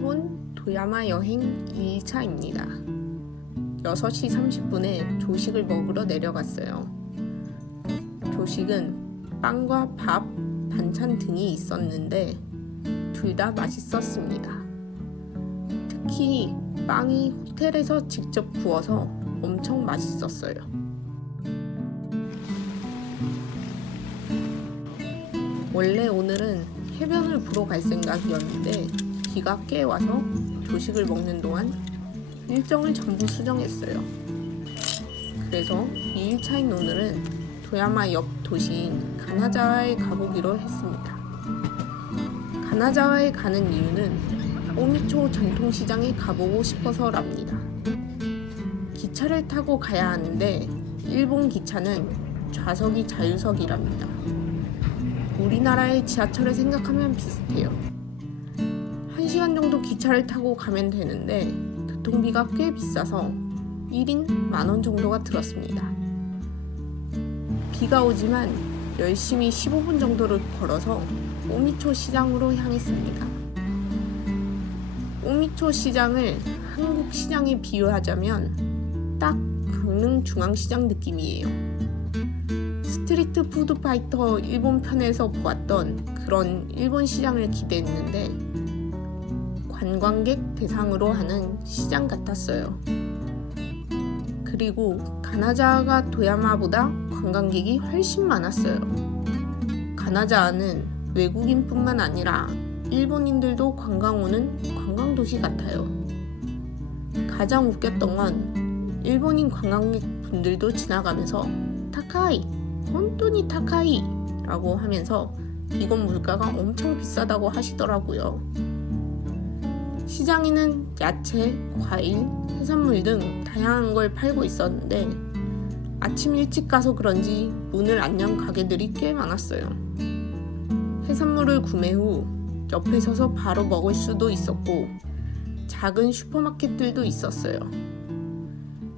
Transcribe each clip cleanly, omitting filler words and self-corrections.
일본 도야마 여행 2일차입니다. 6시 30분에 조식을 먹으러 내려갔어요. 조식은 빵과 밥, 반찬 등이 있었는데 둘 다 맛있었습니다. 특히 빵이 호텔에서 직접 구워서 엄청 맛있었어요. 원래 오늘은 해변을 보러 갈 생각이었는데 비가 꽤 와서 조식을 먹는 동안 일정을 전부 수정했어요. 그래서 2일차인 오늘은 도야마 옆 도시인 가나자와에 가보기로 했습니다. 가나자와에 가는 이유는 오미초 전통시장에 가보고 싶어서랍니다. 기차를 타고 가야 하는데 일본 기차는 좌석이 자유석이랍니다. 우리나라의 지하철을 생각하면 비슷해요. 1시간 정도 기차를 타고 가면 되는데 교통비가 꽤 비싸서 1인 10,000원 정도가 들었습니다. 비가 오지만 열심히 15분 정도를 걸어서 오미초 시장으로 향했습니다. 오미초 시장을 한국 시장에 비유하자면 딱 강릉 중앙시장 느낌이에요. 스트리트 푸드 파이터 일본 편에서 보았던 그런 일본 시장을 기대했는데 관광객 대상으로 하는 시장 같았어요. 그리고 가나자와가 도야마보다 관광객이 훨씬 많았어요. 가나자와는 외국인뿐만 아니라 일본인들도 관광 오는 관광도시 같아요. 가장 웃겼던 건 일본인 관광객 분들도 지나가면서 타카이, 혼돈이 타카이 라고 하면서 이건 물가가 엄청 비싸다고 하시더라고요. 시장에는 야채, 과일, 해산물 등 다양한 걸 팔고 있었는데 아침 일찍 가서 그런지 문을 안 연 가게들이 꽤 많았어요. 해산물을 구매 후 옆에 서서 바로 먹을 수도 있었고 작은 슈퍼마켓들도 있었어요.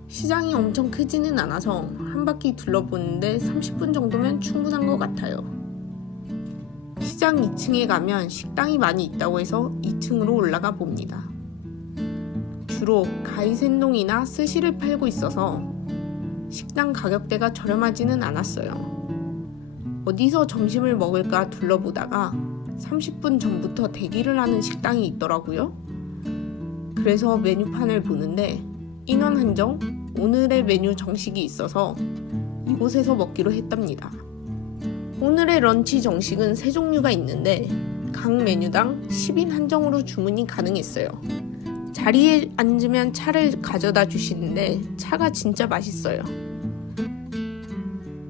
시장이 엄청 크지는 않아서 한 바퀴 둘러보는데 30분 정도면 충분한 것 같아요. 시장 2층에 가면 식당이 많이 있다고 해서 2층으로 올라가 봅니다. 주로 가이센동이나 스시를 팔고 있어서 식당 가격대가 저렴하지는 않았어요. 어디서 점심을 먹을까 둘러보다가 30분 전부터 대기를 하는 식당이 있더라고요. 그래서 메뉴판을 보는데 인원 한정, 오늘의 메뉴 정식이 있어서 이곳에서 먹기로 했답니다. 오늘의 런치 정식은 3종류가 있는데 각 메뉴당 10인 한정으로 주문이 가능했어요. 자리에 앉으면 차를 가져다 주시는데 차가 진짜 맛있어요.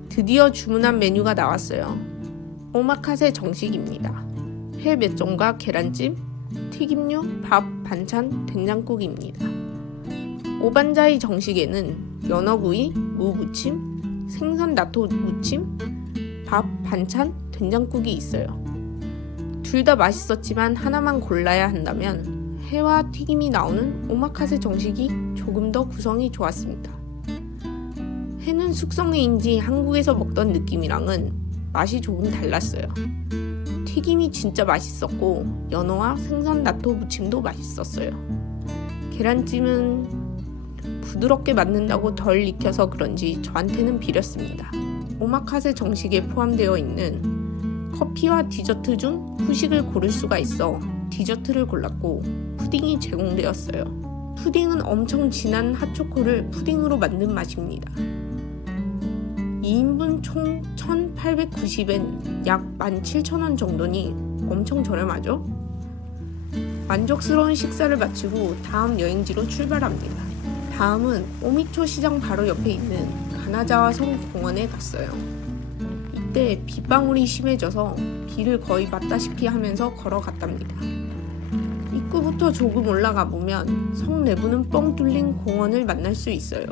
드디어 주문한 메뉴가 나왔어요. 오마카세 정식입니다. 회 몇 종과 계란찜, 튀김류, 밥, 반찬, 된장국입니다. 오반자이 정식에는 연어구이, 무무침, 생선 나토 무침, 밥, 반찬, 된장국이 있어요. 둘 다 맛있었지만 하나만 골라야 한다면 회와 튀김이 나오는 오마카세 정식이 조금 더 구성이 좋았습니다. 회는 숙성회인지 한국에서 먹던 느낌이랑은 맛이 조금 달랐어요. 튀김이 진짜 맛있었고 연어와 생선 나토 무침도 맛있었어요. 계란찜은 부드럽게 만든다고 덜 익혀서 그런지 저한테는 비렸습니다. 오마카세 정식에 포함되어 있는 커피와 디저트 중 후식을 고를 수가 있어 디저트를 골랐고 푸딩이 제공되었어요. 푸딩은 엄청 진한 핫초코를 푸딩으로 만든 맛입니다. 2인분 총 1,890엔, 약 17,000원 정도니 엄청 저렴하죠? 만족스러운 식사를 마치고 다음 여행지로 출발합니다. 다음은 오미초 시장 바로 옆에 있는 가나자와 성 공원에 갔어요. 이때 빗방울이 심해져서 비를 거의 맞다시피 하면서 걸어갔답니다. 입구부터 조금 올라가 보면 성 내부는 뻥 뚫린 공원을 만날 수 있어요.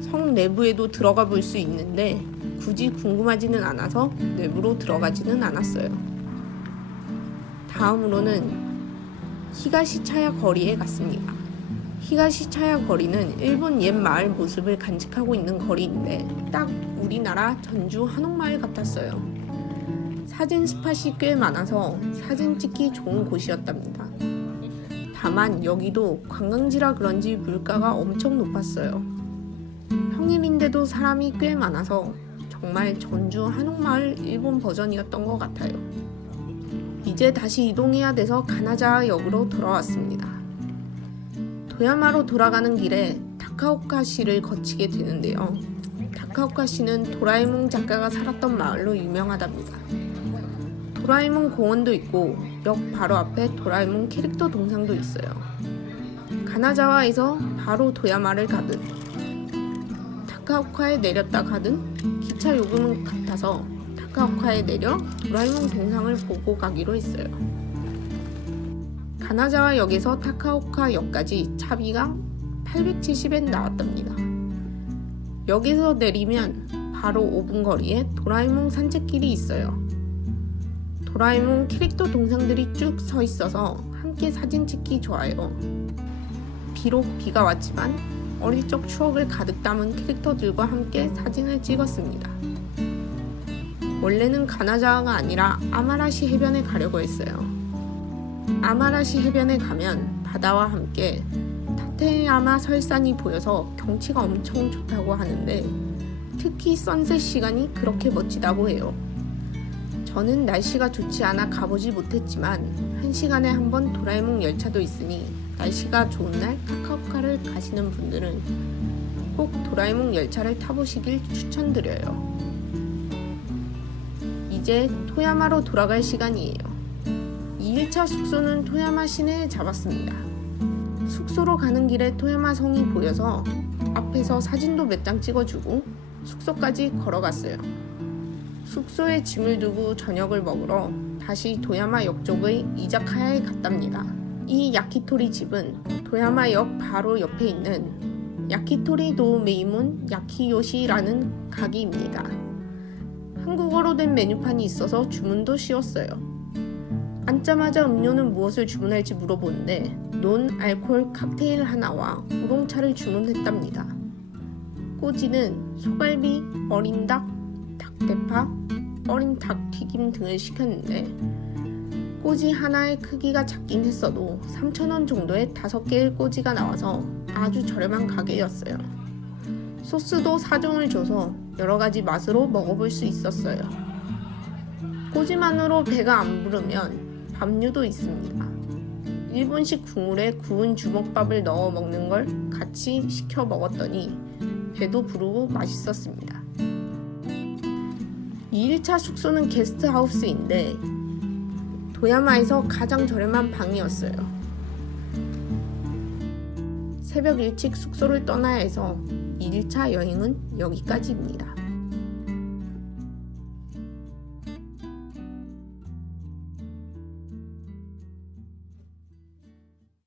성 내부에도 들어가 볼 수 있는데 굳이 궁금하지는 않아서 내부로 들어가지는 않았어요. 다음으로는 히가시차야 거리에 갔습니다. 히가시차야 거리는 일본 옛 마을 모습을 간직하고 있는 거리인데 딱 우리나라 전주 한옥마을 같았어요. 사진 스팟이 꽤 많아서 사진 찍기 좋은 곳이었답니다. 다만 여기도 관광지라 그런지 물가가 엄청 높았어요. 평일인데도 사람이 꽤 많아서 정말 전주 한옥마을 일본 버전이었던 것 같아요. 이제 다시 이동해야 돼서 가나자와역으로 돌아왔습니다. 도야마로 돌아가는 길에 타카오카시를 거치게 되는데요. 타카오카시는 도라에몽 작가가 살았던 마을로 유명하답니다. 도라에몽 공원도 있고 역 바로 앞에 도라에몽 캐릭터 동상도 있어요. 가나자와에서 바로 도야마를 가든 타카오카에 내렸다 가든 기차 요금은 같아서 타카오카에 내려 도라에몽 동상을 보고 가기로 했어요. 가나자와역에서 타카오카역까지 차비가 870엔 나왔답니다. 역에서 내리면 바로 5분 거리에 도라에몽 산책길이 있어요. 도라에몽 캐릭터 동상들이 쭉 서 있어서 함께 사진 찍기 좋아요. 비록 비가 왔지만 어릴 적 추억을 가득 담은 캐릭터들과 함께 사진을 찍었습니다. 원래는 가나자와가 아니라 아마라시 해변에 가려고 했어요. 아마라시 해변에 가면 바다와 함께 타테야마 설산이 보여서 경치가 엄청 좋다고 하는데 특히 선셋 시간이 그렇게 멋지다고 해요. 저는 날씨가 좋지 않아 가보지 못했지만 1시간에 한 번 도라에몽 열차도 있으니 날씨가 좋은 날 타카오카를 가시는 분들은 꼭 도라에몽 열차를 타보시길 추천드려요. 이제 토야마로 돌아갈 시간이에요. 2일차 숙소는 토야마 시내에 잡았습니다. 숙소로 가는 길에 토야마 성이 보여서 앞에서 사진도 몇 장 찍어주고 숙소까지 걸어갔어요. 숙소에 짐을 두고 저녁을 먹으러 다시 도야마 역 쪽의 이자카야에 갔답니다. 이 야키토리 집은 도야마 역 바로 옆에 있는 야키토리 도 메이문 야키요시라는 가게입니다. 한국어로 된 메뉴판이 있어서 주문도 쉬웠어요. 앉자마자 음료는 무엇을 주문할지 물어보는데 논 알코올 칵테일 하나와 우롱차를 주문했답니다. 꼬지는 소갈비, 어린 닭, 닭대파, 어린 닭 튀김 등을 시켰는데 꼬지 하나의 크기가 작긴 했어도 3,000원 정도의 5개의 꼬지가 나와서 아주 저렴한 가게였어요. 소스도 4종을 줘서 여러가지 맛으로 먹어볼 수 있었어요. 꼬지만으로 배가 안 부르면 밥류도 있습니다. 일본식 국물에 구운 주먹밥을 넣어 먹는 걸 같이 시켜 먹었더니 배도 부르고 맛있었습니다. 2일차 숙소는 게스트하우스인데 도야마에서 가장 저렴한 방이었어요. 새벽 일찍 숙소를 떠나야 해서 2일차 여행은 여기까지입니다.